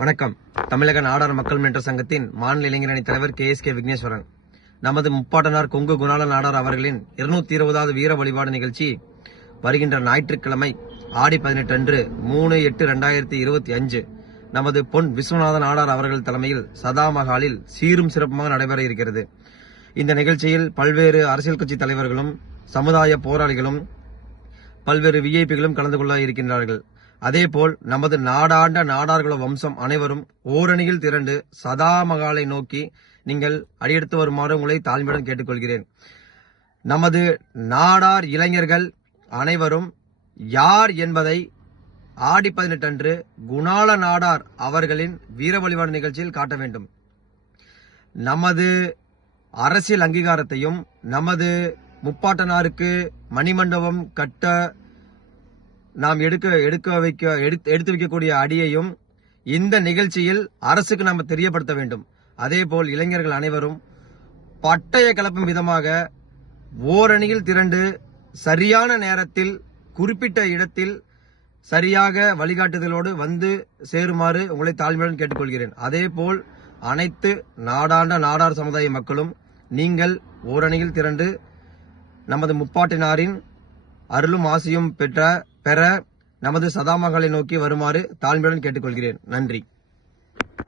வணக்கம். தமிழக நாடார் மக்கள் முன்னேற்ற சங்கத்தின் மாநில இளைஞரணி தலைவர் KSK விக்னேஸ்வரன். நமது முப்பாட்டனார் கொங்கு குணாள நாடார் அவர்களின் 220வது வீர வழிபாடு நிகழ்ச்சி வருகின்ற ஞாயிற்றுக்கிழமை ஆடி 18 அன்று 3/8/2025 நமது பொன் விஸ்வநாத நாடார் அவர்கள் தலைமையில் சதா மகாலில் சீரும் சிறப்புமாக நடைபெற இருக்கிறது. இந்த நிகழ்ச்சியில் பல்வேறு அரசியல் கட்சி தலைவர்களும் சமுதாய போராளிகளும் பல்வேறு விஐபிகளும் கலந்து கொள்ள இருக்கின்றார்கள். அதேபோல் நமது நாடாண்ட நாடார்கள வம்சம் அனைவரும் ஓரணியில் திரண்டு சதா மகாலை நோக்கி நீங்கள் அடியெடுத்து வருமாறு உங்களை தாழ்மையுடன் கேட்டுக்கொள்கிறேன். நமது நாடார் இளைஞர்கள் அனைவரும் யார் என்பதை ஆடி 18 அன்று குணாள நாடார் அவர்களின் வீர வழிபாடு நிகழ்ச்சியில் காட்ட வேண்டும். நமது அரசியல் அங்கீகாரத்தையும் நமது முப்பாட்டனாருக்கு மணிமண்டபம் கட்ட நாம் எடுத்து வைக்கக்கூடிய அடியையும் இந்த நிகழ்ச்சியில் அரசுக்கு நாம் தெரியப்படுத்த வேண்டும். அதேபோல் இளைஞர்கள் அனைவரும் பட்டய கிளப்பும் விதமாக ஓரணியில் திரண்டு சரியான நேரத்தில் குறிப்பிட்ட இடத்தில் சரியாக வழிகாட்டுதலோடு வந்து சேருமாறு உங்களை தாழ்மையுடன் கேட்டுக்கொள்கிறேன். அதேபோல் அனைத்து நாடாண்ட நாடார் சமுதாய மக்களும் நீங்கள் ஓரணியில் திரண்டு நமது முப்பாட்டினாரின் அருளும் ஆசையும் பெற நமது சதாமகளை நோக்கி வருமாறு தாழ்மையுடன் கேட்டுக்கொள்கிறேன். நன்றி.